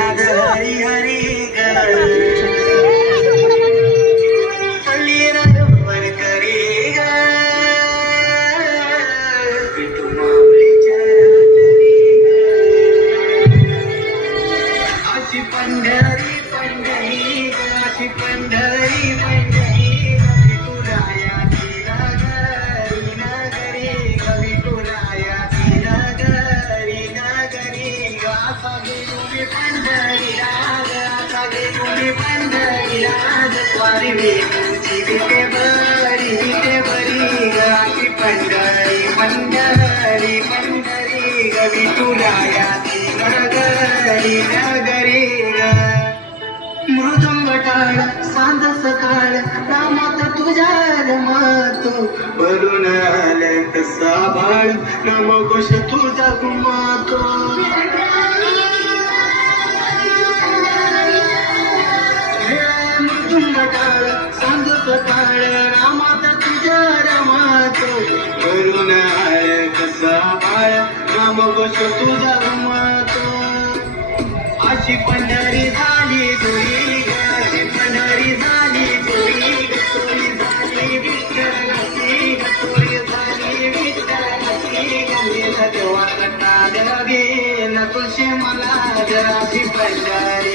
हरी हरी पंढरी पंढरी अशी पंढरी पंढरी गेलो मी पंढरी राग बरी बरी पंढरी पंढरी नगरी नगरी ग सांज सकाळ नामात तुझ्या रमतो भरून आले कसा बाळ नाम तुझा कुमार करून आय कसा बाळ नाम घोष तुझा मात. अशी पंढरी झाली तुरी अशी पंढरी झाली तुरी ग, तुरी झाली विठ्ठलाची तुरी झाली विठ्ठलाची देवा कटा न तुझे मला जरा पंढरी